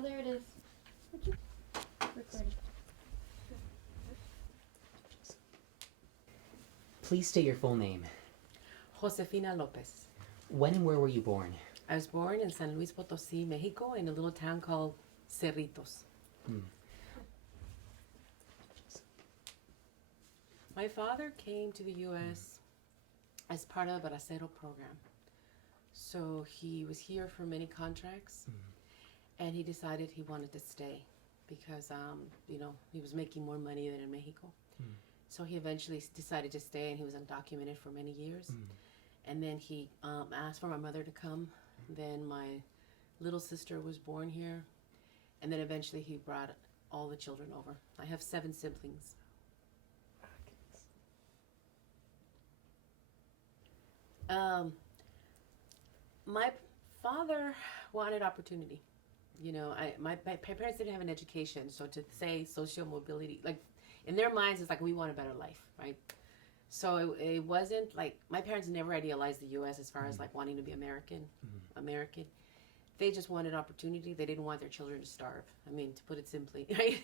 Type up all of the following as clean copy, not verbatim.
Oh, there it is. Recording. Please state your full name. Josefina Lopez. When and where were you born? I was born in San Luis Potosí, Mexico, in a little town called Cerritos. My father came to the U.S. as part of the Bracero program. So he was here for many contracts, and he decided he wanted to stay because, he was making more money than in Mexico. So he eventually decided to stay, and he was undocumented for many years. And then he asked for my mother to come. Then my little sister was born here, and then eventually he brought all the children over. I have 7 siblings. My father wanted opportunity. My parents didn't have an education, so to say social mobility, like in their minds, it's like we want a better life, right? So it wasn't like my parents never idealized the U.S. as far as like wanting to be American. They just wanted opportunity. They didn't want their children to starve. I mean, to put it simply, right?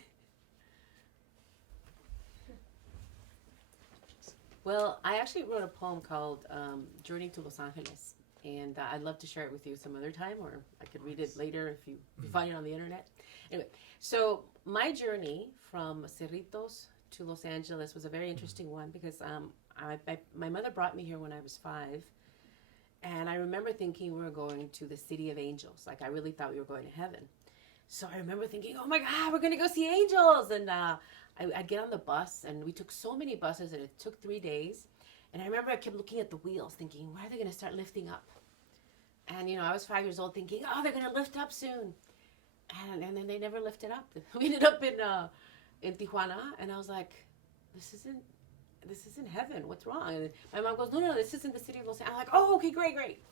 Well, I actually wrote a poem called Journey to Los Angeles, and I'd love to share it with you some other time, or I could read it later if you find it on the internet. Anyway, so my journey from Cerritos to Los Angeles was a very interesting one because my mother brought me here when I was 5, and I remember thinking we were going to the City of Angels. Like, I really thought we were going to heaven. So I remember thinking, oh my God, we're going to go see angels. And I'd get on the bus, and we took so many buses, and it took 3 days. And I remember I kept looking at the wheels, thinking, why are they going to start lifting up? And, I was 5 years old thinking, oh, they're going to lift up soon. And then they never lifted up. We ended up in Tijuana, and I was like, this isn't heaven. What's wrong? And my mom goes, no, this isn't the city of Los Angeles. I'm like, oh, okay, great.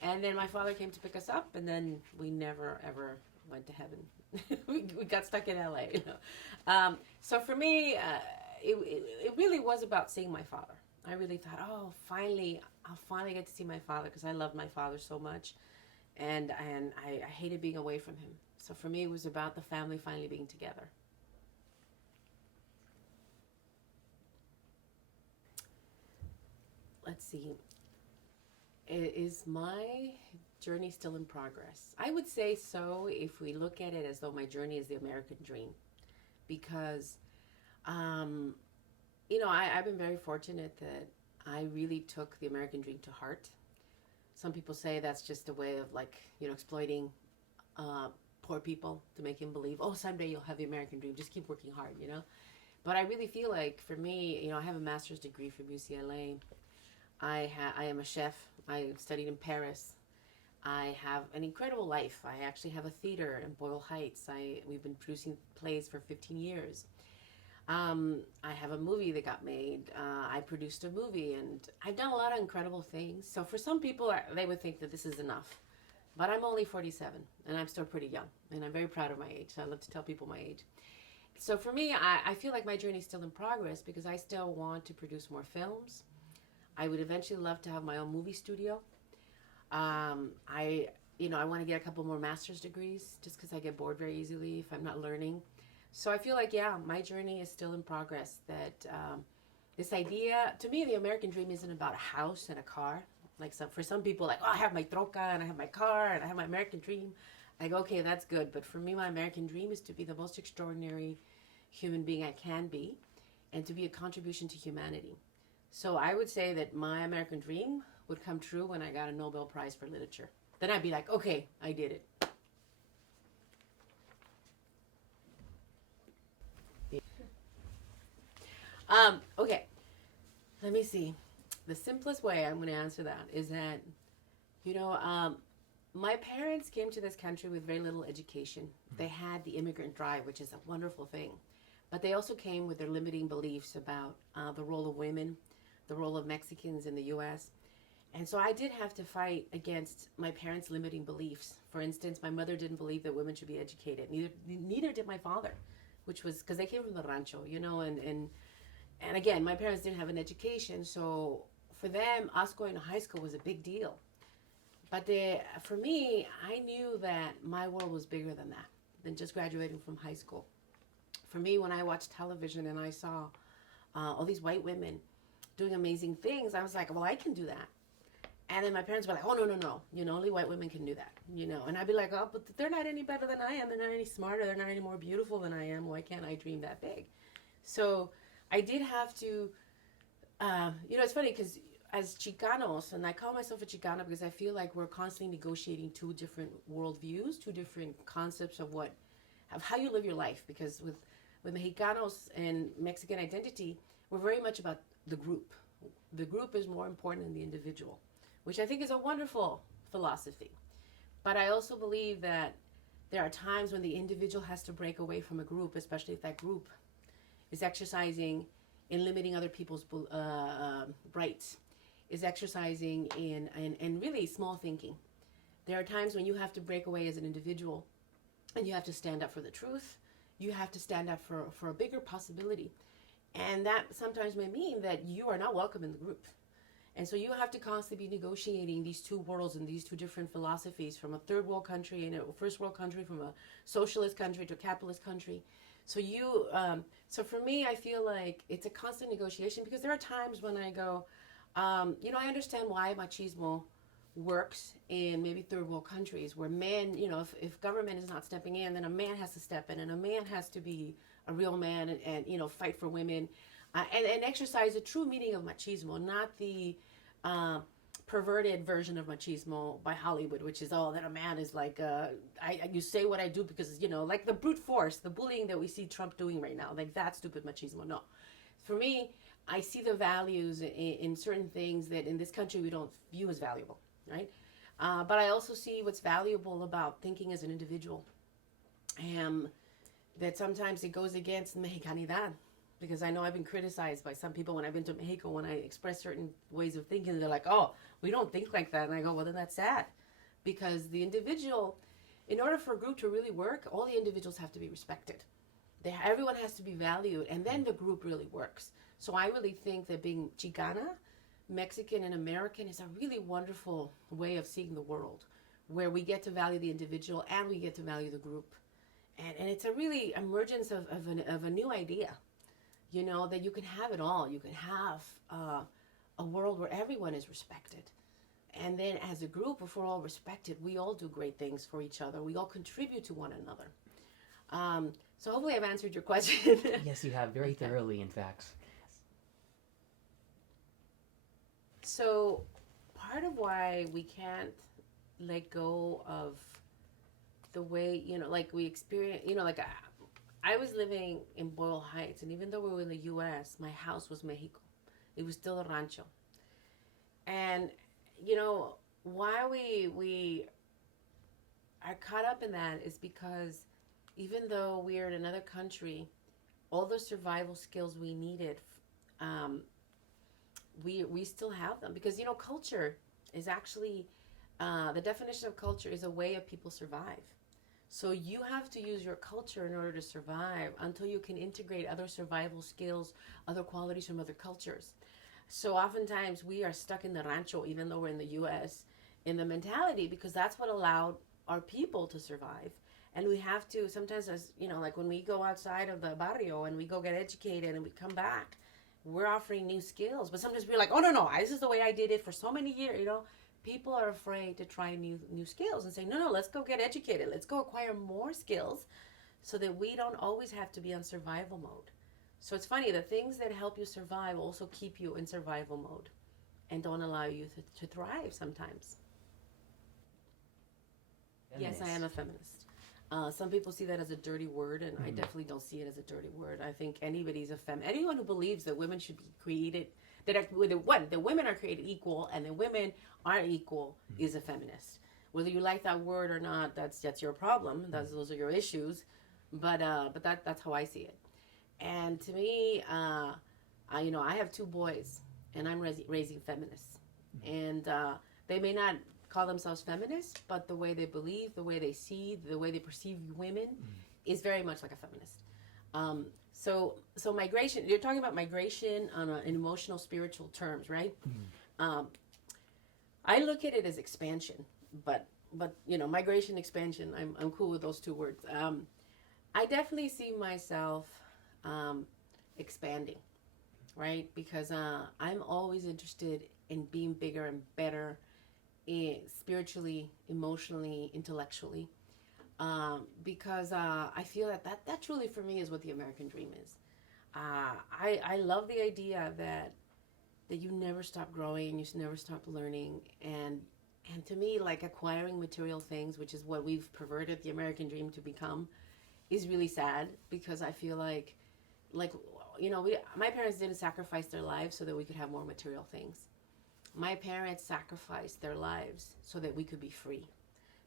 And then my father came to pick us up, and then we never, ever went to heaven. we got stuck in LA. So for me, it really was about seeing my father. I really thought, oh, I'll finally get to see my father because I loved my father so much, and I hated being away from him. So for me, it was about the family finally being together. Let's see. Is my journey still in progress? I would say so if we look at it as though my journey is the American dream. Because, I've been very fortunate that I really took the American dream to heart. Some people say that's just a way of exploiting poor people to make him believe, oh, someday you'll have the American dream. Just keep working hard, But I really feel like for me, I have a master's degree from UCLA. I am a chef. I studied in Paris. I have an incredible life. I actually have a theater in Boyle Heights. We've been producing plays for 15 years. I have a movie that got made. I produced a movie, and I've done a lot of incredible things. So for some people, they would think that this is enough. But I'm only 47, and I'm still pretty young, and I'm very proud of my age. I love to tell people my age. So for me, I feel like my journey is still in progress because I still want to produce more films. I would eventually love to have my own movie studio. I want to get a couple more master's degrees just because I get bored very easily if I'm not learning. So I feel like, my journey is still in progress. That this idea, to me, the American dream isn't about a house and a car. For some people, I have my troca and I have my car and I have my American dream. I go, okay, that's good. But for me, my American dream is to be the most extraordinary human being I can be and to be a contribution to humanity. So I would say that my American dream would come true when I got a Nobel Prize for Literature. Then I'd be like, okay, I did it. Okay, let me see. The simplest way I'm going to answer that is that, my parents came to this country with very little education. They had the immigrant drive, which is a wonderful thing. But they also came with their limiting beliefs about the role of women, the role of Mexicans in the U.S. And so I did have to fight against my parents' limiting beliefs. For instance, my mother didn't believe that women should be educated. Neither did my father, which was because they came from the rancho, and again, my parents didn't have an education. So for them, us going to high school was a big deal. But for me, I knew that my world was bigger than that. than just graduating from high school. For me, when I watched television and I saw all these white women doing amazing things, I was like, well, I can do that. And then my parents were like, oh, no, only white women can do that, and I'd be like, oh, but they're not any better than I am. They're not any smarter. They're not any more beautiful than I am. Why can't I dream that big? So I did have to, it's funny because as Chicanos, and I call myself a Chicana because I feel like we're constantly negotiating two different worldviews, two different concepts of how you live your life. Because with Mexicanos and Mexican identity, we're very much about the group. The group is more important than the individual, which I think is a wonderful philosophy. But I also believe that there are times when the individual has to break away from a group, especially if that group is exercising in limiting other people's rights, is exercising in really small thinking. There are times when you have to break away as an individual and you have to stand up for the truth. You have to stand up for a bigger possibility. And that sometimes may mean that you are not welcome in the group. And so you have to constantly be negotiating these two worlds and these two different philosophies, from a third world country and a first world country, from a socialist country to a capitalist country. So so for me, I feel like it's a constant negotiation, because there are times when I go, I understand why machismo works in maybe third world countries where men, if government is not stepping in, then a man has to step in, and a man has to be a real man and fight for women. And exercise the true meaning of machismo, not the perverted version of machismo by Hollywood, which is that a man is like, you say what I do because, like the brute force, the bullying that we see Trump doing right now, like that stupid machismo. No. For me, I see the values in certain things that in this country we don't view as valuable, right? But I also see what's valuable about thinking as an individual. That sometimes it goes against Mexicanidad. Because I know I've been criticized by some people when I've been to Mexico, when I express certain ways of thinking. They're like, oh, we don't think like that. And I go, well, then that's sad. Because the individual, in order for a group to really work, all the individuals have to be respected. Everyone has to be valued, and then the group really works. So I really think that being Chicana, Mexican, and American is a really wonderful way of seeing the world, where we get to value the individual and we get to value the group. And it's a really emergence of a new idea. That you can have it all. You can have a world where everyone is respected. And then as a group, if we're all respected, we all do great things for each other. We all contribute to one another. So hopefully I've answered your question. Yes, you have, very thoroughly, in fact. So part of why we can't let go of the way, like we experience, I was living in Boyle Heights, and even though we were in the U.S., my house was Mexico. It was still a rancho. And, why we are caught up in that is because even though we are in another country, all the survival skills we needed, we still have them. Because, culture is actually, the definition of culture is a way of people survive. So you have to use your culture in order to survive until you can integrate other survival skills, other qualities from other cultures. So oftentimes we are stuck in the rancho, even though we're in the U.S., in the mentality, because that's what allowed our people to survive. And we have to, sometimes, as like when we go outside of the barrio and we go get educated and we come back, we're offering new skills. But sometimes we're like, oh, no, this is the way I did it for so many years, People are afraid to try new skills and say, no, let's go get educated. Let's go acquire more skills so that we don't always have to be on survival mode. So it's funny, the things that help you survive also keep you in survival mode and don't allow you to thrive sometimes. Feminist. Yes, I am a feminist. Some people see that as a dirty word, and I definitely don't see it as a dirty word. I think anybody's a feminist. Anyone who believes that women should be created, that women are created equal and the women aren't equal is a feminist. Whether you like that word or not, that's your problem. Those are your issues. But that's how I see it. And to me, I have 2 boys, and I'm raising feminists. And they may not call themselves feminists, but the way they believe, the way they see, the way they perceive women is very much like a feminist. So migration, you're talking about migration on an emotional, spiritual terms, right? I look at it as expansion, but but migration, expansion. I'm cool with those two words. I definitely see myself expanding, right? Because I'm always interested in being bigger and better, spiritually, emotionally, intellectually. Because I feel that truly for me is what the American dream is. I love the idea that you never stop growing, you never stop learning, and to me, like acquiring material things, which is what we've perverted the American dream to become, is really sad because I feel like my parents didn't sacrifice their lives so that we could have more material things. My parents sacrificed their lives so that we could be free,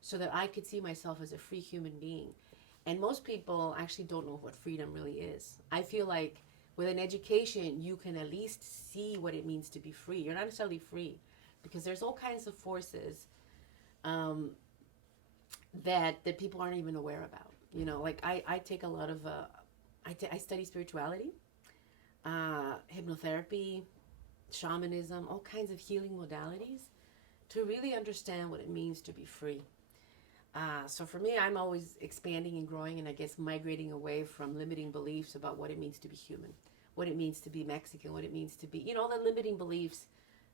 so that I could see myself as a free human being. And most people actually don't know what freedom really is. I feel like with an education, you can at least see what it means to be free. You're not necessarily free because there's all kinds of forces um, that people aren't even aware about. Like I take a lot of, I study spirituality, hypnotherapy, shamanism, all kinds of healing modalities to really understand what it means to be free. So for me, I'm always expanding and growing, and I guess migrating away from limiting beliefs about what it means to be human, what it means to be Mexican, what it means to be, the limiting beliefs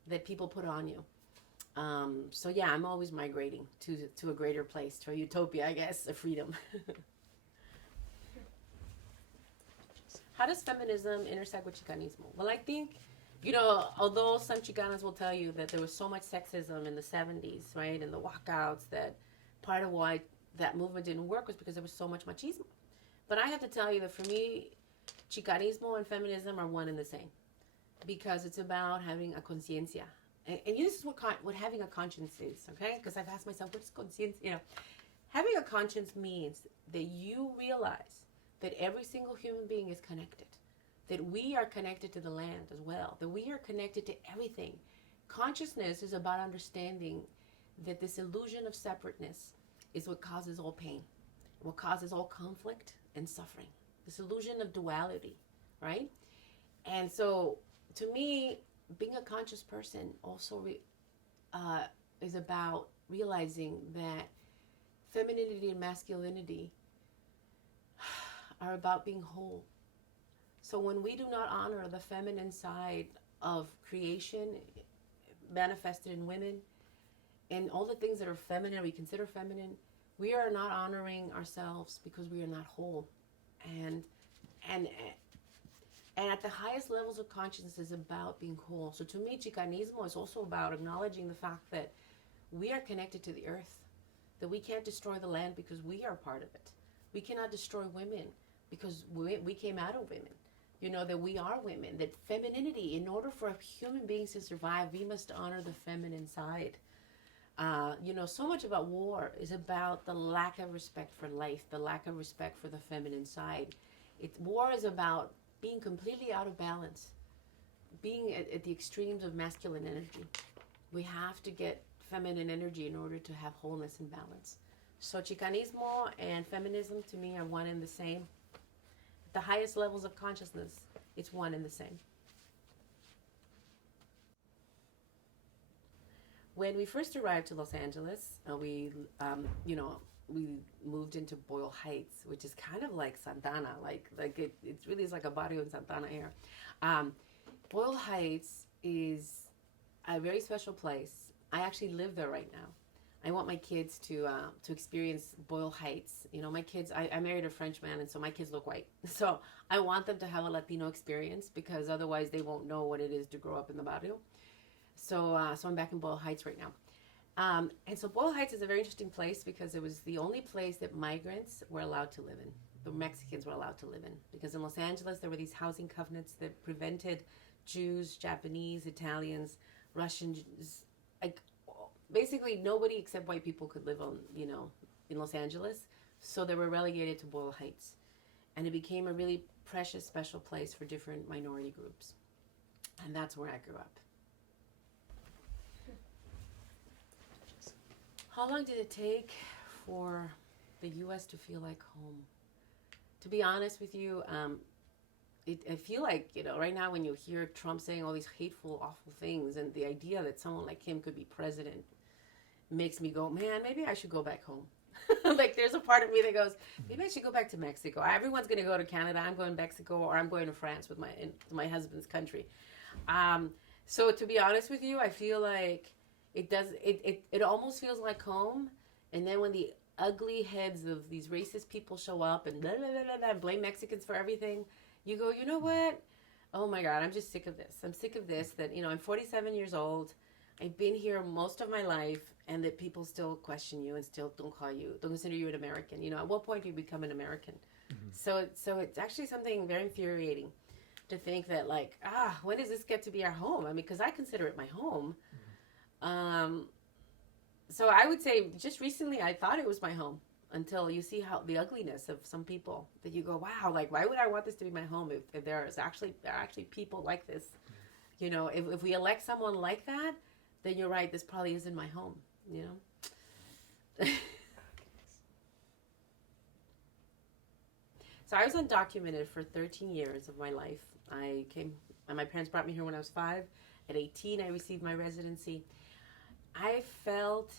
that people put on you. So yeah, I'm always migrating to a greater place, to a utopia, I guess, a freedom. How does feminism intersect with Chicanismo? Well, I think, although some Chicanas will tell you that there was so much sexism in the 70s, right, and the walkouts, that part of why that movement didn't work was because there was so much machismo. But I have to tell you that for me, Chicanismo and feminism are one and the same because it's about having a conciencia. And this is what having a conscience is, okay? Because I've asked myself, what is conscience? Having a conscience means that you realize that every single human being is connected, that we are connected to the land as well, that we are connected to everything. Consciousness is about understanding that this illusion of separateness is what causes all pain, what causes all conflict and suffering. This illusion of duality, right? And so, to me, being a conscious person also is about realizing that femininity and masculinity are about being whole. So when we do not honor the feminine side of creation manifested in women and all the things that are feminine, we consider feminine, we are not honoring ourselves because we are not whole. And at the highest levels of consciousness is about being whole. So to me, Chicanismo is also about acknowledging the fact that we are connected to the earth, that we can't destroy the land because we are part of it. We cannot destroy women because we came out of women. That we are women, that femininity, in order for human beings to survive, we must honor the feminine side. So much about war is about the lack of respect for life, the lack of respect for the feminine side. War is about being completely out of balance, being at the extremes of masculine energy. We have to get feminine energy in order to have wholeness and balance. So Chicanismo and feminism to me are one and the same. At the highest levels of consciousness, it's one and the same. When we first arrived to Los Angeles, we moved into Boyle Heights, which is kind of like Santana, like it really is like a barrio in Santana here. Boyle Heights is a very special place. I actually live there right now. I want my kids to experience Boyle Heights. My kids, I married a French man, and so my kids look white. So I want them to have a Latino experience because otherwise they won't know what it is to grow up in the barrio. So I'm back in Boyle Heights right now. And so Boyle Heights is a very interesting place because it was the only place that migrants were allowed to live in. The Mexicans were allowed to live in. Because in Los Angeles, there were these housing covenants that prevented Jews, Japanese, Italians, Russians, like basically nobody except white people could live in Los Angeles. So they were relegated to Boyle Heights. And it became a really precious, special place for different minority groups. And that's where I grew up. How long did it take for the U.S. to feel like home? To be honest with you, I feel like, right now when you hear Trump saying all these hateful, awful things and the idea that someone like him could be president makes me go, man, maybe I should go back home. Like there's a part of me that goes, maybe I should go back to Mexico. Everyone's going to go to Canada. I'm going to Mexico, or I'm going to France with my husband's country. So to be honest with you, I feel like it almost feels like home. And then when the ugly heads of these racist people show up and blah, blah, blah, blah, blah, blame Mexicans for everything, you go, you know what? Oh my God, I'm just sick of this. I'm sick of this, that, I'm 47 years old. I've been here most of my life, and that people still question you and still don't consider you an American. At what point do you become an American? Mm-hmm. So it's actually something very infuriating to think that, like, when does this get to be our home? I mean, because I consider it my home. Mm-hmm. So I would say just recently I thought it was my home, until you see how the ugliness of some people, that you go, wow, like, why would I want this to be my home if there are actually people like this? If we elect someone like that, then you're right, this probably isn't my home, So I was undocumented for 13 years of my life. My parents brought me here when I was 5. At 18, I received my residency. I felt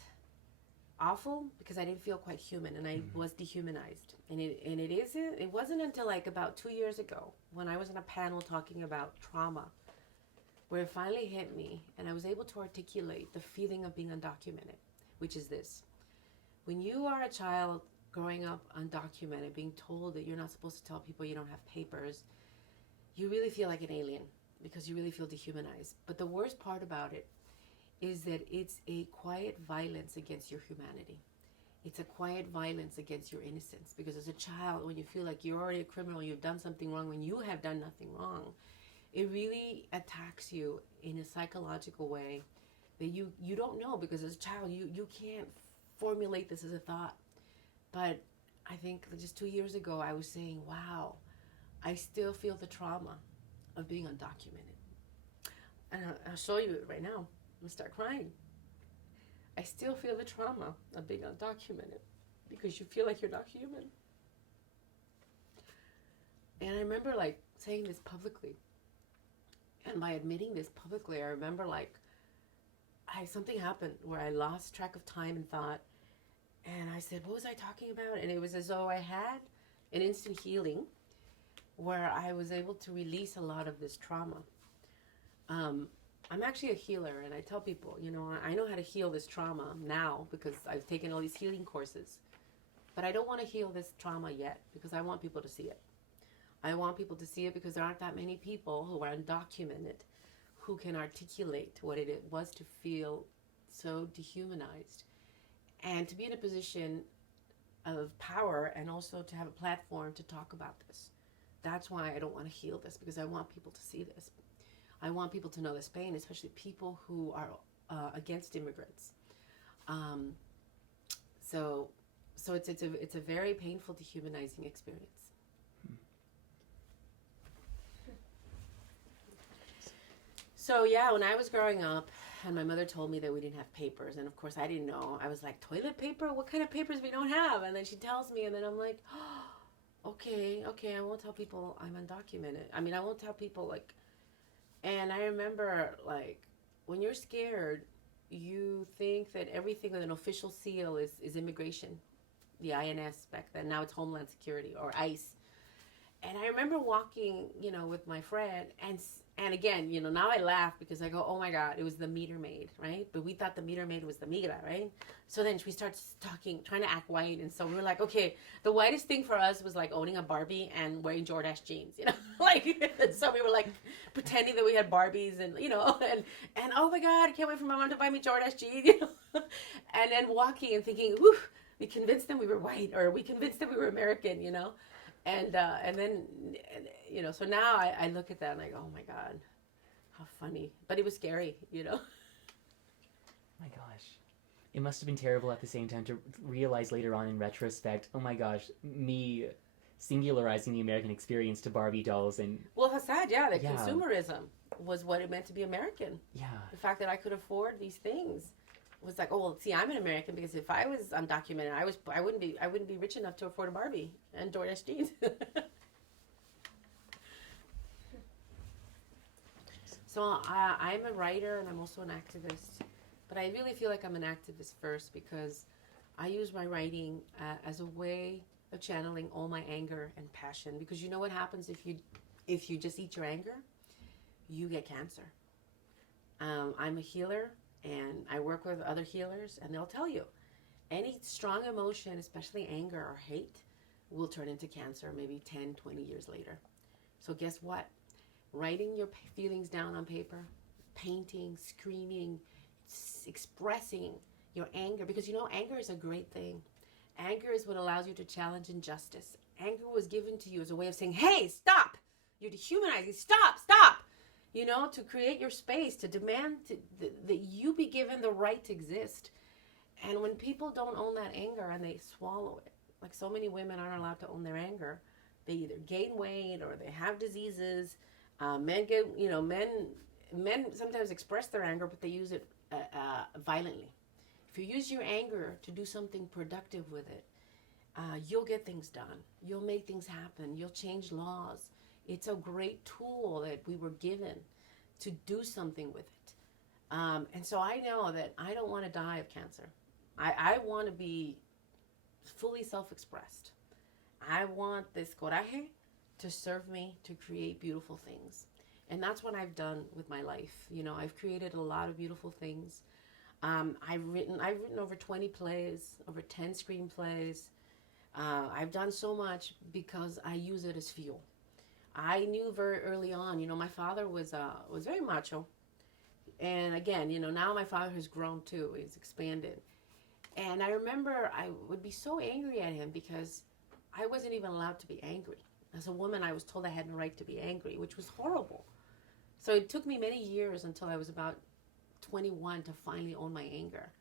awful because I didn't feel quite human, and I was dehumanized. And it wasn't until like about 2 years ago, when I was on a panel talking about trauma, where it finally hit me, and I was able to articulate the feeling of being undocumented, which is this. When you are a child growing up undocumented, being told that you're not supposed to tell people you don't have papers, you really feel like an alien, because you really feel dehumanized. But the worst part about it is that it's a quiet violence against your humanity. It's a quiet violence against your innocence, because as a child, when you feel like you're already a criminal, you've done something wrong when you have done nothing wrong, it really attacks you in a psychological way that you don't know, because as a child, you can't formulate this as a thought. But I think just 2 years ago, I was saying, wow, I still feel the trauma of being undocumented. And I'll show you it right now. I'm going to start crying. I still feel the trauma of being undocumented, because you feel like you're not human. And I remember like saying this publicly. And by admitting this publicly, I remember like something happened where I lost track of time and thought. And I said, what was I talking about? And it was as though I had an instant healing where I was able to release a lot of this trauma. I'm actually a healer, and I tell people, I know how to heal this trauma now because I've taken all these healing courses. But I don't want to heal this trauma yet, because I want people to see it. I want people to see it because there aren't that many people who are undocumented who can articulate what it was to feel so dehumanized, and to be in a position of power, and also to have a platform to talk about this. That's why I don't want to heal this, because I want people to see this. I want people to know this pain, especially people who are against immigrants. So it's a very painful, dehumanizing experience. So yeah, when I was growing up, and my mother told me that we didn't have papers, and of course I didn't know. I was like, toilet paper? What kind of papers we don't have? And then she tells me, and then I'm like, oh, okay, I won't tell people I'm undocumented. I mean, I won't tell people, like, and I remember, like, when you're scared, you think that everything with an official seal is immigration, the INS back then. Now it's Homeland Security, or ICE. And I remember walking, with my friend, and again, now I laugh because I go, oh my God, it was the meter maid, right? But we thought the meter maid was the migra, right? So then we start trying to act white. And so we were like, okay, the whitest thing for us was like owning a Barbie and wearing Jordache jeans, like, so we were like pretending that we had Barbies and, and oh my God, I can't wait for my mom to buy me Jordache jeans, and then walking and thinking, whew, we convinced them we were white, or we convinced them we were American, And then, so now I look at that and I go, oh my God, how funny. But it was scary, My gosh. It must have been terrible at the same time to realize later on in retrospect, oh my gosh, me singularizing the American experience to Barbie dolls and... Well, how sad, yeah, that consumerism was what it meant to be American. Yeah. The fact that I could afford these things was like, oh, well, see, I'm an American, because if I was undocumented, I wouldn't be rich enough to afford a Barbie and Jordache jeans. So I'm a writer, and I'm also an activist, But I really feel like I'm an activist first because I use my writing as a way of channeling all my anger and passion. Because you know what happens if you just eat your anger? You get cancer. I'm a healer, and I work with other healers, and they'll tell you any strong emotion, especially anger or hate, will turn into cancer maybe 10, 20 years later. So guess what? Writing your feelings down on paper, painting, screaming, expressing your anger, because you know anger is a great thing. Anger is what allows you to challenge injustice. Anger was given to you as a way of saying, hey, stop! You're dehumanizing. Stop, stop! You know, to create your space, to demand that you be given the right to exist. And when people don't own that anger and they swallow it, like so many women aren't allowed to own their anger, they either gain weight or they have diseases. Men get, men sometimes express their anger, but they use it violently. If you use your anger to do something productive with it, you'll get things done. You'll make things happen. You'll change laws. It's a great tool that we were given to do something with it. And so I know that I don't want to die of cancer. I want to be fully self-expressed. I want this coraje to serve me to create beautiful things. And that's what I've done with my life. You know, I've created a lot of beautiful things. I've written over 20 plays, over 10 screenplays. I've done so much because I use it as fuel. I knew very early on, you know, my father was very macho. And again, you know, now my father has grown too. He's expanded. And I remember I would be so angry at him because I wasn't even allowed to be angry. As a woman, I was told I had no right to be angry, which was horrible. So it took me many years until I was about 21 to finally own my anger.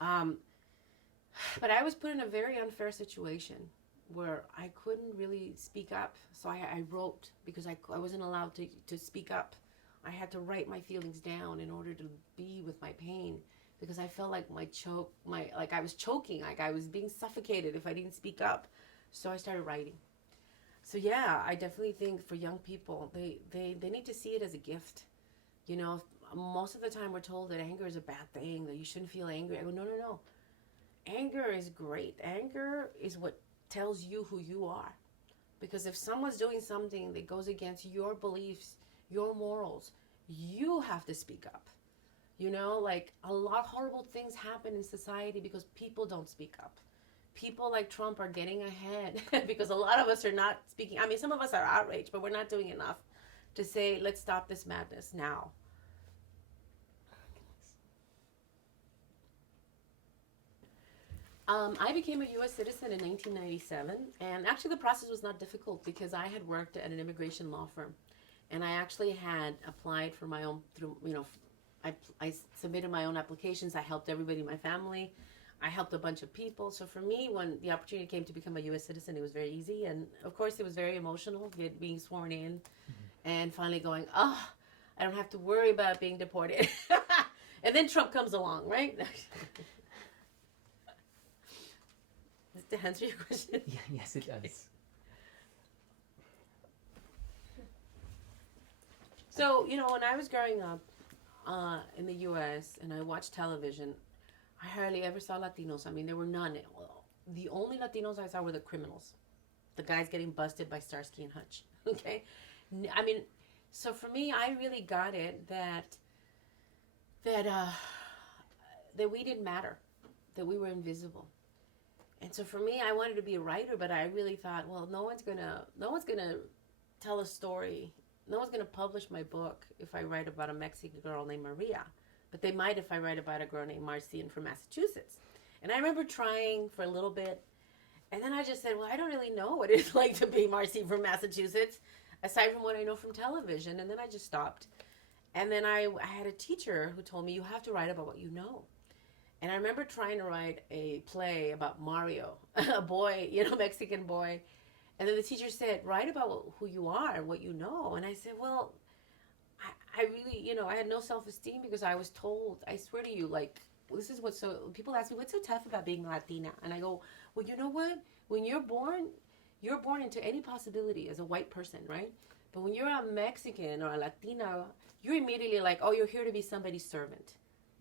But I was put in a very unfair situation where I couldn't really speak up. So I wrote because I wasn't allowed to speak up. I had to write my feelings down in order to be with my pain because I felt like I was choking, like I was being suffocated if I didn't speak up. So I started writing. So yeah, I definitely think for young people, they need to see it as a gift. You know, most of the time we're told that anger is a bad thing, that you shouldn't feel angry. I go, no. Anger is great. Anger is what tells you who you are. Because if someone's doing something that goes against your beliefs, your morals, you have to speak up. You know, like a lot of horrible things happen in society because people don't speak up. People like Trump are getting ahead because a lot of us are not speaking. I mean, some of us are outraged, but we're not doing enough to say, let's stop this madness now. I became a U.S. citizen in 1997, and actually the process was not difficult because I had worked at an immigration law firm, and I actually had applied for my own, I submitted my own applications. I helped everybody in my family. I helped a bunch of people. So for me, when the opportunity came to become a U.S. citizen, it was very easy, and of course it was very emotional, being sworn in, and finally going, I don't have to worry about being deported. And then Trump comes along, right? To answer your question? Yeah, yes, it does. So, you know, when I was growing up in the U.S. and I watched television, I hardly ever saw Latinos. I mean, there were none. The only Latinos I saw were the criminals. The guys getting busted by Starsky and Hutch. Okay? I mean, so for me, I really got it that we didn't matter, that we were invisible. And so for me, I wanted to be a writer, but I really thought, well, no one's gonna tell a story. No one's gonna publish my book if I write about a Mexican girl named Maria. But they might if I write about a girl named Marcine from Massachusetts. And I remember trying for a little bit, and then I just said, well, I don't really know what it's like to be Marcine from Massachusetts, aside from what I know from television. And then I just stopped. And then I had a teacher who told me, you have to write about what you know. And I remember trying to write a play about Mario, a boy, Mexican boy. And then the teacher said, write about who you are, what you know. And I said, well, I really, I had no self-esteem because I was told, I swear to you, like, this is what's so, people ask me, what's so tough about being Latina? And I go, well, you know what? When you're born into any possibility as a white person, right? But when you're a Mexican or a Latina, you're immediately like, oh, you're here to be somebody's servant.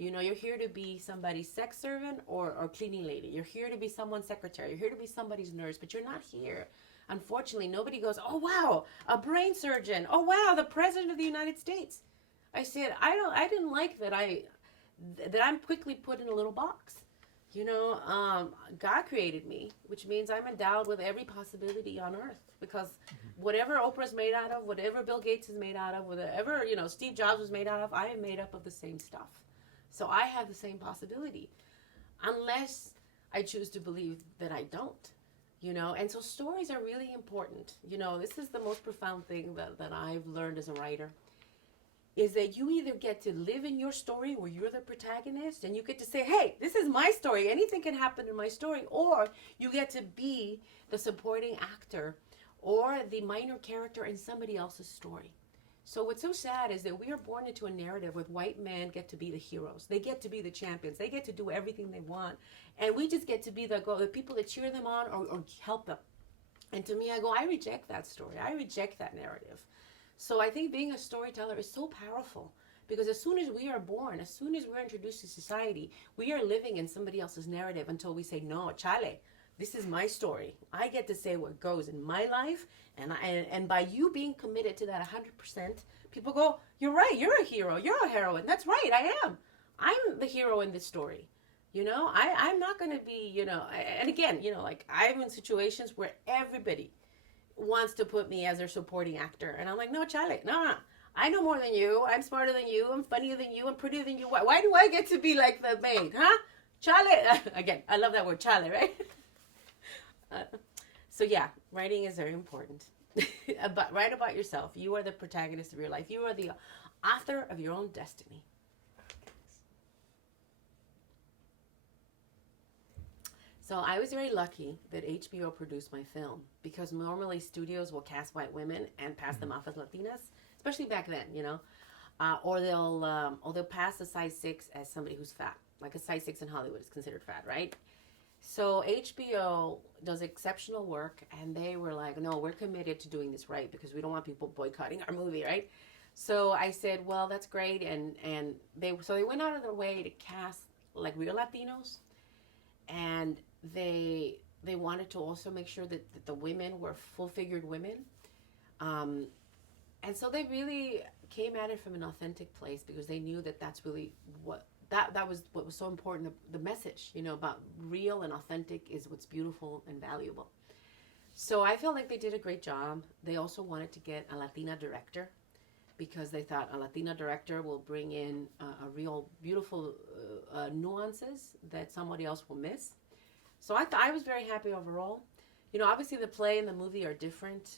You know, you're here to be somebody's sex servant or cleaning lady. You're here to be someone's secretary. You're here to be somebody's nurse, but you're not here. Unfortunately, nobody goes, oh, wow, a brain surgeon. Oh, wow, the president of the United States. I said, I didn't like that that I'm quickly put in a little box. You know, God created me, which means I'm endowed with every possibility on earth, because whatever Oprah's made out of, whatever Bill Gates is made out of, whatever, you know, Steve Jobs was made out of, I am made up of the same stuff. So I have the same possibility, unless I choose to believe that I don't, you know. And so stories are really important. You know, this is the most profound thing that I've learned as a writer, is that you either get to live in your story where you're the protagonist and you get to say, hey, this is my story, anything can happen in my story, or you get to be the supporting actor or the minor character in somebody else's story. So what's so sad is that we are born into a narrative where white men get to be the heroes. They get to be the champions. They get to do everything they want. And we just get to be the people that cheer them on or help them. And to me, I go, I reject that story. I reject that narrative. So I think being a storyteller is so powerful, because as soon as we are born, as soon as we're introduced to society, we are living in somebody else's narrative until we say, no, chale, this is my story. I get to say what goes in my life. And by you being committed to that 100%, people go, you're right, you're a hero, you're a heroine. That's right, I am. I'm the hero in this story. You know, I'm not going to be, you know, and again, you know, like I'm in situations where everybody wants to put me as their supporting actor. And I'm like, no, chale, no. I know more than you. I'm smarter than you. I'm funnier than you. I'm prettier than you. Why do I get to be like the maid, huh? Chale. Again, I love that word, chale, right? So yeah, writing is very important. Write about yourself. You are the protagonist of your life. You are the author of your own destiny. So I was very lucky that HBO produced my film, because normally studios will cast white women and pass them off as Latinas, especially back then, you know, or they'll pass a size 6 as somebody who's fat, like a size 6 in Hollywood is considered fat, right? So HBO does exceptional work, and they were like, no, we're committed to doing this right, because we don't want people boycotting our movie, right? So I said, well, that's great, and they went out of their way to cast like real Latinos, and they wanted to also make sure that the women were full-figured women, and so they really came at it from an authentic place, because they knew that that's really what was so important. The message, you know, about real and authentic is what's beautiful and valuable. So I felt like they did a great job. They also wanted to get a Latina director, because they thought a Latina director will bring in a real beautiful nuances that somebody else will miss. So I was very happy overall. You know, obviously the play and the movie are different,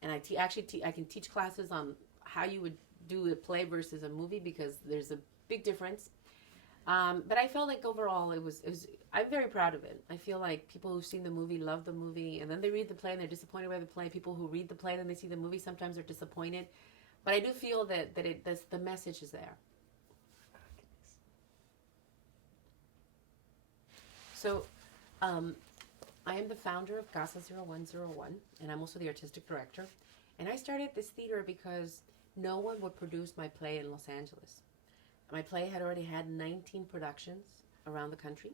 and I can teach classes on how you would do a play versus a movie, because there's a big difference. But I felt like overall it was I'm very proud of it. I feel like people who've seen the movie love the movie, and then they read the play and they're disappointed by the play. People who read the play and then they see the movie sometimes are disappointed. But I do feel that the message is there. So I am the founder of Casa 0101, and I'm also the artistic director. And I started this theater because no one would produce my play in Los Angeles. My play had already had 19 productions around the country,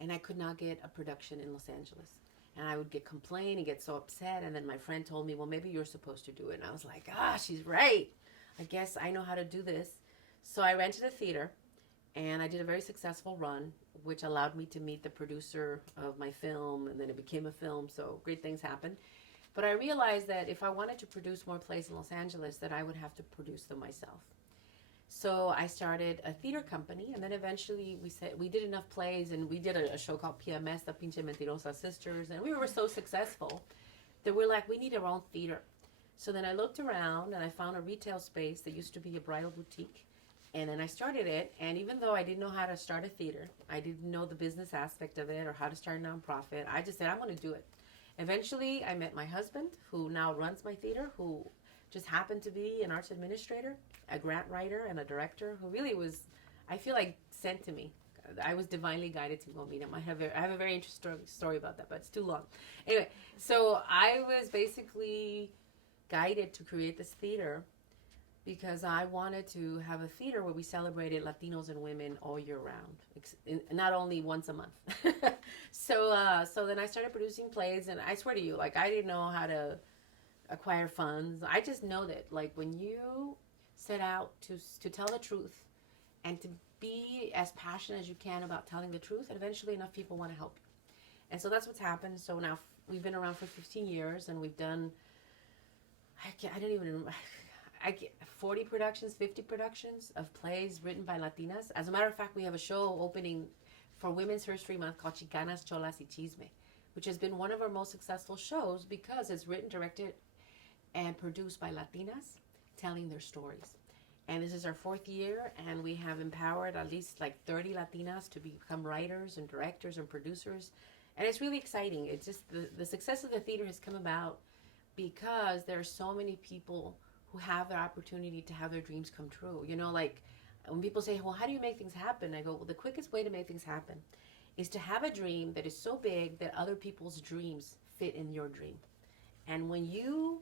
and I could not get a production in Los Angeles. And I would complain and get so upset, and then my friend told me, well, maybe you're supposed to do it. And I was like, she's right. I guess I know how to do this. So I rented a theater, and I did a very successful run, which allowed me to meet the producer of my film, and then it became a film, so great things happened. But I realized that if I wanted to produce more plays in Los Angeles, that I would have to produce them myself. So I started a theater company, and then eventually we did enough plays, and we did a show called PMS, the Pinche Mentirosa Sisters, and we were so successful that we're like, we need our own theater. So then I looked around, and I found a retail space that used to be a bridal boutique, and then I started it. And even though I didn't know how to start a theater, I didn't know the business aspect of it or how to start a nonprofit, I just said, I'm going to do it. Eventually, I met my husband, who now runs my theater, who just happened to be an arts administrator, a grant writer, and a director, who really was, I feel like, sent to me. I was divinely guided to go meet him. I have a very interesting story about that, but it's too long. Anyway, so I was basically guided to create this theater because I wanted to have a theater where we celebrated Latinos and women all year round, not only once a month. So then I started producing plays, and I swear to you, like I didn't know how to acquire funds. I just know that like when you set out to tell the truth and to be as passionate as you can about telling the truth, and eventually enough people want to help you. And so that's what's happened. So now we've been around for 15 years, and we've done, I don't even remember, 40 productions, 50 productions of plays written by Latinas. As a matter of fact, we have a show opening for Women's History Month called Chicanas, Cholas y Chisme, which has been one of our most successful shows because it's written, directed, and produced by Latinas telling their stories. And this is our 4th year, and we have empowered at least like 30 Latinas to become writers and directors and producers. And it's really exciting. It's just the success of the theater has come about because there are so many people who have the opportunity to have their dreams come true. You know, like when people say, well, how do you make things happen? I go, well, the quickest way to make things happen is to have a dream that is so big that other people's dreams fit in your dream. And when you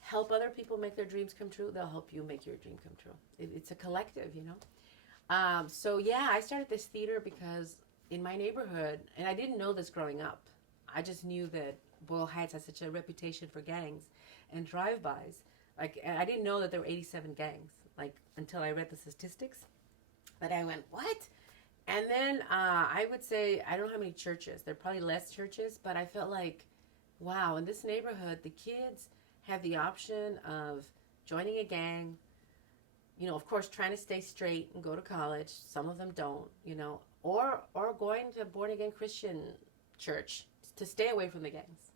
help other people make their dreams come true, they'll help you make your dream come true. It's a collective, you know. So yeah, I started this theater because in my neighborhood, and I didn't know this growing up, I just knew that Boyle Heights has such a reputation for gangs and drive-bys. Like, I didn't know that there were 87 gangs, like, until I read the statistics. But I went, what? And then I would say, I don't know how many churches. There are probably less churches, but I felt like, wow, in this neighborhood, the kids have the option of joining a gang, you know, of course, trying to stay straight and go to college. Some of them don't, you know, or going to a born-again Christian church to stay away from the gangs.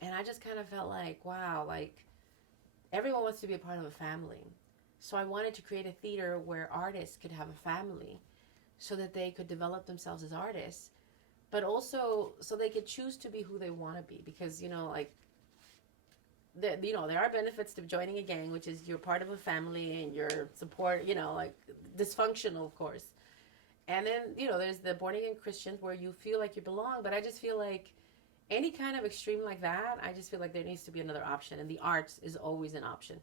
And I just kind of felt like, wow, like, everyone wants to be a part of a family. So I wanted to create a theater where artists could have a family so that they could develop themselves as artists, but also so they could choose to be who they want to be. Because, you know, like, there are benefits to joining a gang, which is you're part of a family and you're support, you know, like dysfunctional, of course. And then, you know, there's the born again Christians where you feel like you belong. But I just feel like any kind of extreme like that, I just feel like there needs to be another option. And the arts is always an option.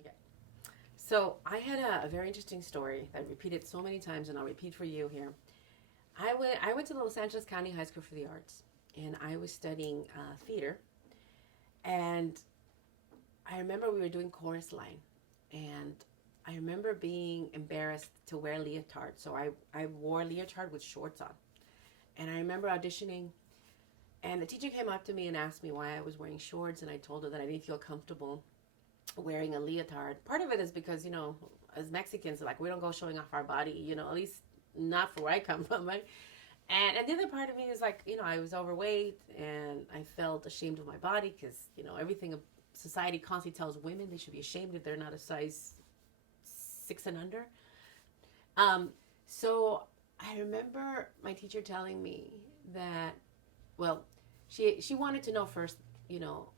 Okay. So I had a very interesting story that I repeated so many times, and I'll repeat for you here. I went to the Los Angeles County High School for the Arts, and I was studying theater. And I remember we were doing chorus line, and I remember being embarrassed to wear leotard. So I wore leotard with shorts on. And I remember auditioning, and the teacher came up to me and asked me why I was wearing shorts, and I told her that I didn't feel comfortable wearing a leotard. Part of it is because, you know, as Mexicans, like, we don't go showing off our body, you know, at least not for where I come from, right? And the other part of me is like, you know, I was overweight, and I felt ashamed of my body because, you know, everything society constantly tells women they should be ashamed if they're not a size 6 and under. So I remember my teacher telling me that, well, she wanted to know first, you know,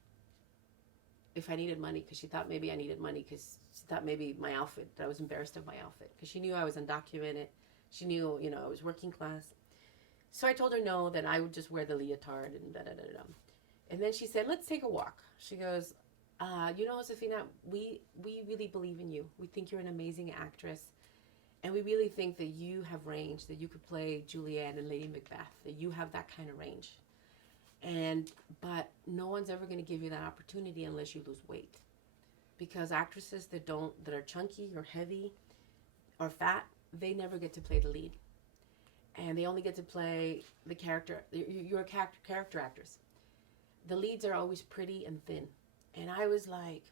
if I needed money, because she thought maybe I needed money, because she thought maybe my outfit, that I was embarrassed of my outfit, because she knew I was undocumented. She knew, you know, I was working class. So I told her no, that I would just wear the leotard and da-da-da-da. And then she said, let's take a walk. She goes, you know, Josefina, we really believe in you. We think you're an amazing actress. And we really think that you have range, that you could play Juliet and Lady Macbeth, that you have that kind of range. But no one's ever going to give you that opportunity unless you lose weight. Because actresses that are chunky or heavy or fat, they never get to play the lead. And they only get to play the character. You're a character actress. The leads are always pretty and thin. And I was like,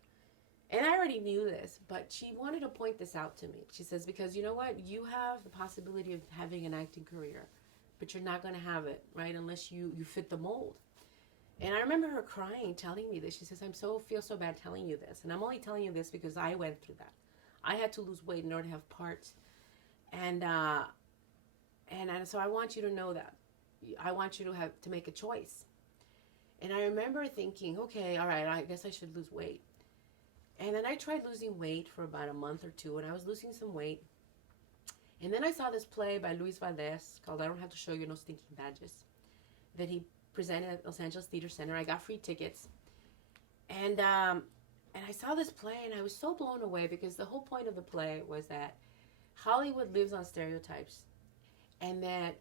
and I already knew this, but she wanted to point this out to me. She says, because you know what? You have the possibility of having an acting career, but you're not going to have it, right? Unless you fit the mold. And I remember her crying, telling me this. She says, feel so bad telling you this. And I'm only telling you this because I went through that. I had to lose weight in order to have parts. And so I want you to know that. I want you to make a choice. And I remember thinking, okay, all right, I guess I should lose weight. And then I tried losing weight for about a month or two, and I was losing some weight. And then I saw this play by Luis Valdez called I Don't Have to Show You No Stinking Badges that he presented at Los Angeles Theater Center. I got free tickets. And I saw this play and I was so blown away because the whole point of the play was that Hollywood lives on stereotypes, and that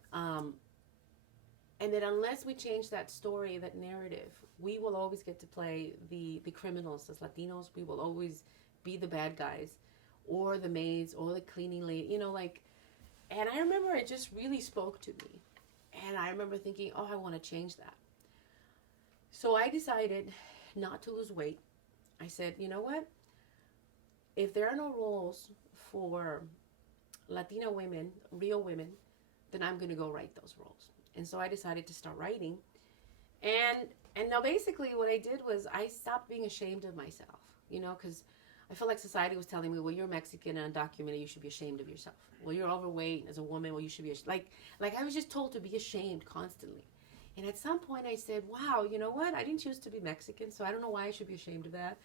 unless we change that story, that narrative, we will always get to play the criminals as Latinos. We will always be the bad guys, or the maids, or the cleaning lady. And I remember it just really spoke to me, and I remember thinking, oh, I want to change that. So I decided not to lose weight. I said, you know what? If there are no roles for Latina women, real women, then I'm going to go write those roles. And so I decided to start writing. And now basically what I did was I stopped being ashamed of myself, because I felt like society was telling me, well, you're Mexican and undocumented, you should be ashamed of yourself. Well, you're overweight as a woman, well, you should be like I was just told to be ashamed constantly. And at some point I said, wow, you know what? I didn't choose to be Mexican, so I don't know why I should be ashamed of that.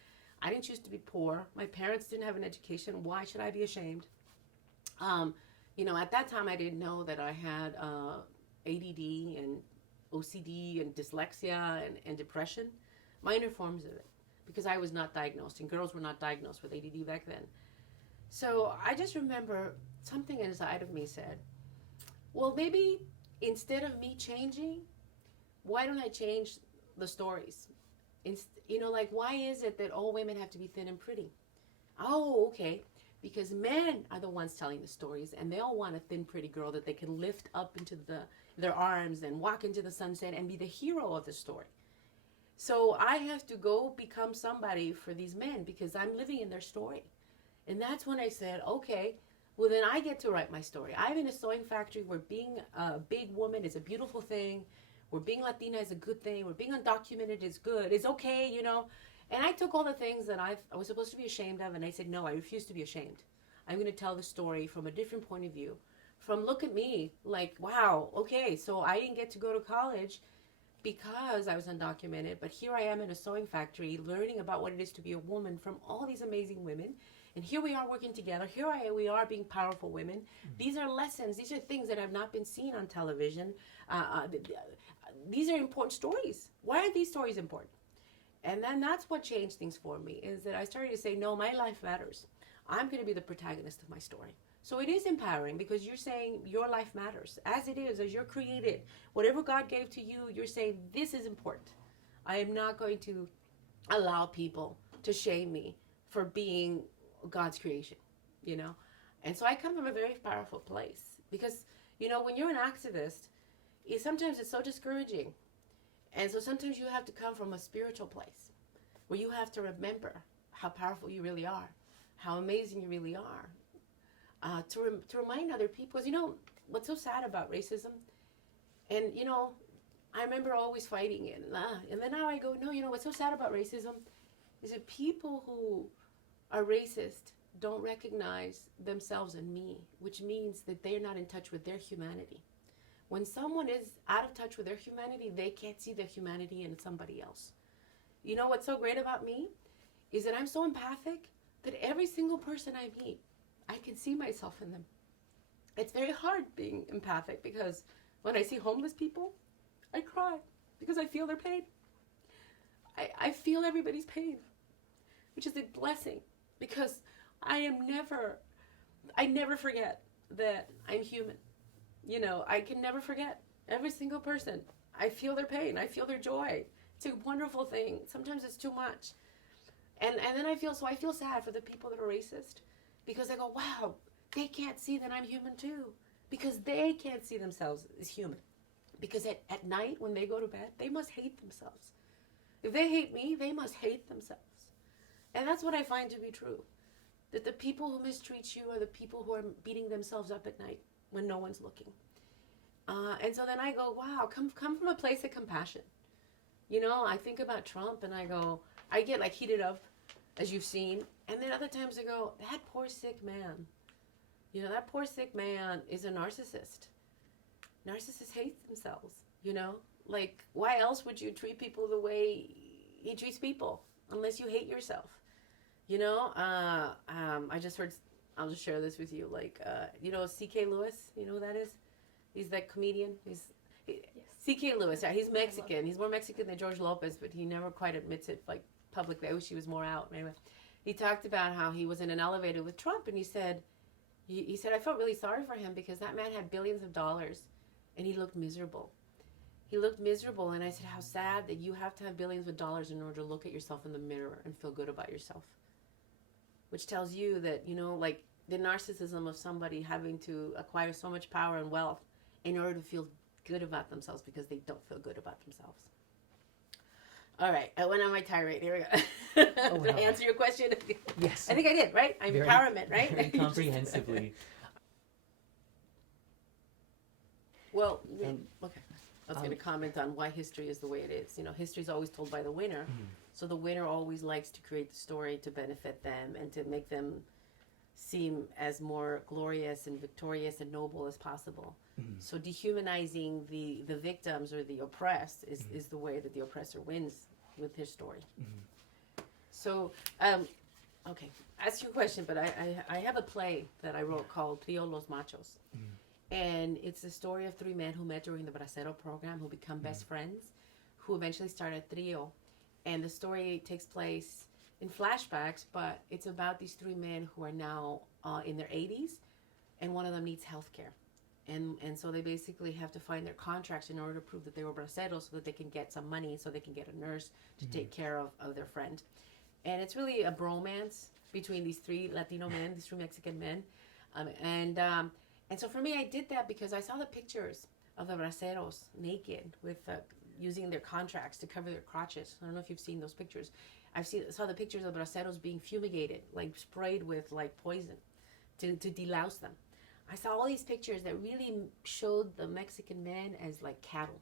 I didn't choose to be poor. My parents didn't have an education. Why should I be ashamed? At that time I didn't know that I had ADD and OCD and dyslexia and depression, minor forms of it, because I was not diagnosed, and girls were not diagnosed with ADD back then. So I just remember something inside of me said, well, maybe instead of me changing, why don't I change the stories? Why is it that all women have to be thin and pretty? Oh, okay. Because men are the ones telling the stories, and they all want a thin, pretty girl that they can lift up into their arms and walk into the sunset and be the hero of the story. So I have to go become somebody for these men because I'm living in their story. And that's when I said, okay, well then I get to write my story. I'm in a sewing factory where being a big woman is a beautiful thing, where being Latina is a good thing, where being undocumented is good, it's okay, And I took all the things that I was supposed to be ashamed of, and I said, no, I refuse to be ashamed. I'm going to tell the story from a different point of view. From look at me, like, wow, okay, so I didn't get to go to college because I was undocumented, but here I am in a sewing factory learning about what it is to be a woman from all these amazing women. And here we are working together. We are being powerful women. Mm-hmm. These are lessons. These are things that have not been seen on television. These are important stories. Why are these stories important? And then that's what changed things for me, is that I started to say, no, my life matters. I'm going to be the protagonist of my story. So it is empowering because you're saying your life matters. As it is, as you're created, whatever God gave to you, you're saying this is important. I am not going to allow people to shame me for being God's creation, And so I come from a very powerful place because, when you're an activist, sometimes it's so discouraging. And so sometimes you have to come from a spiritual place where you have to remember how powerful you really are, how amazing you really are, to remind other people. Because, what's so sad about racism? And, I remember always fighting it. And then now I go, no, what's so sad about racism is that people who are racist don't recognize themselves in me, which means that they're not in touch with their humanity. When someone is out of touch with their humanity, they can't see their humanity in somebody else. What's so great about me is that I'm so empathic that every single person I meet, I can see myself in them. It's very hard being empathic because when I see homeless people, I cry because I feel their pain. I feel everybody's pain, which is a blessing because I never forget that I'm human. I can never forget every single person. I feel their pain. I feel their joy. It's a wonderful thing. Sometimes it's too much. And then I feel sad for the people that are racist because I go, wow, they can't see that I'm human too because they can't see themselves as human. Because at night when they go to bed, they must hate themselves. If they hate me, they must hate themselves. And that's what I find to be true. That the people who mistreat you are the people who are beating themselves up at night when no one's looking. And so then I go, wow, come from a place of compassion. I think about Trump and I go, I get like heated up, as you've seen. And then other times I go, that poor sick man. That poor sick man is a narcissist. Narcissists hate themselves, Like, why else would you treat people the way he treats people unless you hate yourself? I just heard, I'll just share this with you. Like, C.K. Lewis, you know who that is? He's that comedian. Yes. C.K. Lewis, yeah, he's Mexican. He's more Mexican than George Lopez, but he never quite admits it, like, publicly. I wish he was more out. Anyway, he talked about how he was in an elevator with Trump, and he said, I felt really sorry for him because that man had billions of dollars, and he looked miserable. He looked miserable, and I said, how sad that you have to have billions of dollars in order to look at yourself in the mirror and feel good about yourself. Which tells you that, you know, like the narcissism of somebody having to acquire so much power and wealth in order to feel good about themselves because they don't feel good about themselves. All right, I went on my tirade. Here we go. Oh, did I wow. answer your question? Yes. I think I did, right? Very- Empowerment, right? Very comprehensively. Well, And- okay. I was going to comment on why history is the way it is. You know, history is always told by the winner. So the winner always likes to create the story to benefit them and to make them seem as more glorious and victorious and noble as possible. So dehumanizing the victims or the oppressed is the way that the oppressor wins with his story. So, okay, ask your question, but I have a play that I wrote called Trio Los Machos. And it's the story of three men who met during the Bracero program who become best friends, who eventually start a trio. And the story takes place in flashbacks, but it's about these three men who are now in their 80s, and one of them needs health care. And so they basically have to find their contracts in order to prove that they were braceros so that they can get some money, so they can get a nurse to take care of their friend. And it's really a bromance between these three Latino men, these three Mexican men. And so for me, I did that because I saw the pictures of the braceros naked with using their contracts to cover their crotches. I don't know if you've seen those pictures. Saw the pictures of braceros being fumigated, like sprayed with like poison to delouse them. I saw all these pictures that really showed the Mexican men as like cattle.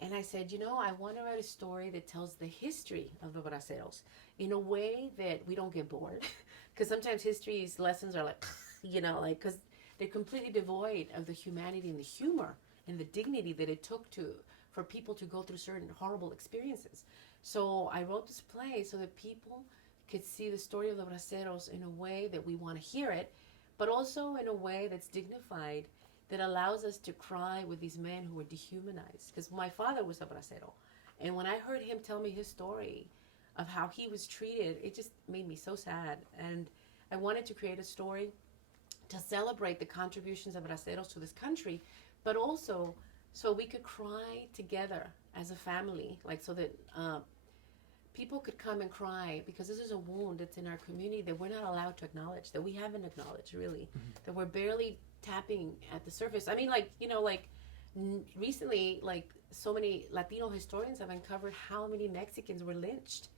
And I said, you know, I want to write a story that tells the history of the braceros in a way that we don't get bored. Because sometimes history's lessons are like, you know, like, because they're completely devoid of the humanity and the humor and the dignity that it took for people to go through certain horrible experiences. So I wrote this play so that people could see the story of the braceros in a way that we want to hear it, but also in a way that's dignified, that allows us to cry with these men who were dehumanized. Because my father was a bracero. And when I heard him tell me his story of how he was treated, it just made me so sad. And I wanted to create a story to celebrate the contributions of braceros to this country, but also so we could cry together as a family, like so that people could come and cry, because this is a wound that's in our community that we're not allowed to acknowledge, that we haven't acknowledged really, that we're barely tapping at the surface. I mean, like, you know, like recently, like so many Latino historians have uncovered how many Mexicans were lynched.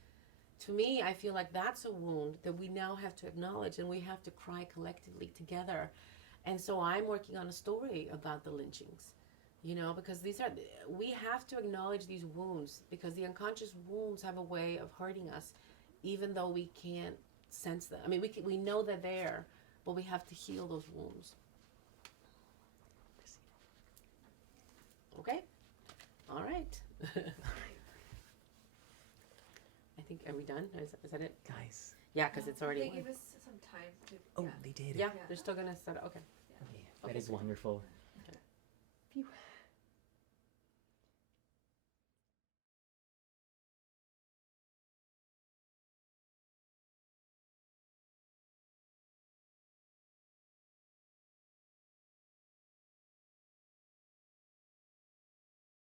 To me, I feel like that's a wound that we now have to acknowledge, and we have to cry collectively together. And so I'm working on a story about the lynchings, you know, because we have to acknowledge these wounds, because the unconscious wounds have a way of hurting us, even though we can't sense them. I mean, we know they're there, but we have to heal those wounds. Okay? All right. I think, are we done? Is that it? Guys. Yeah, because it's already They one. gave us some time to. Oh, Yeah. they did. Yeah, Yeah. they're still gonna start. Okay. Okay. That is wonderful. Phew.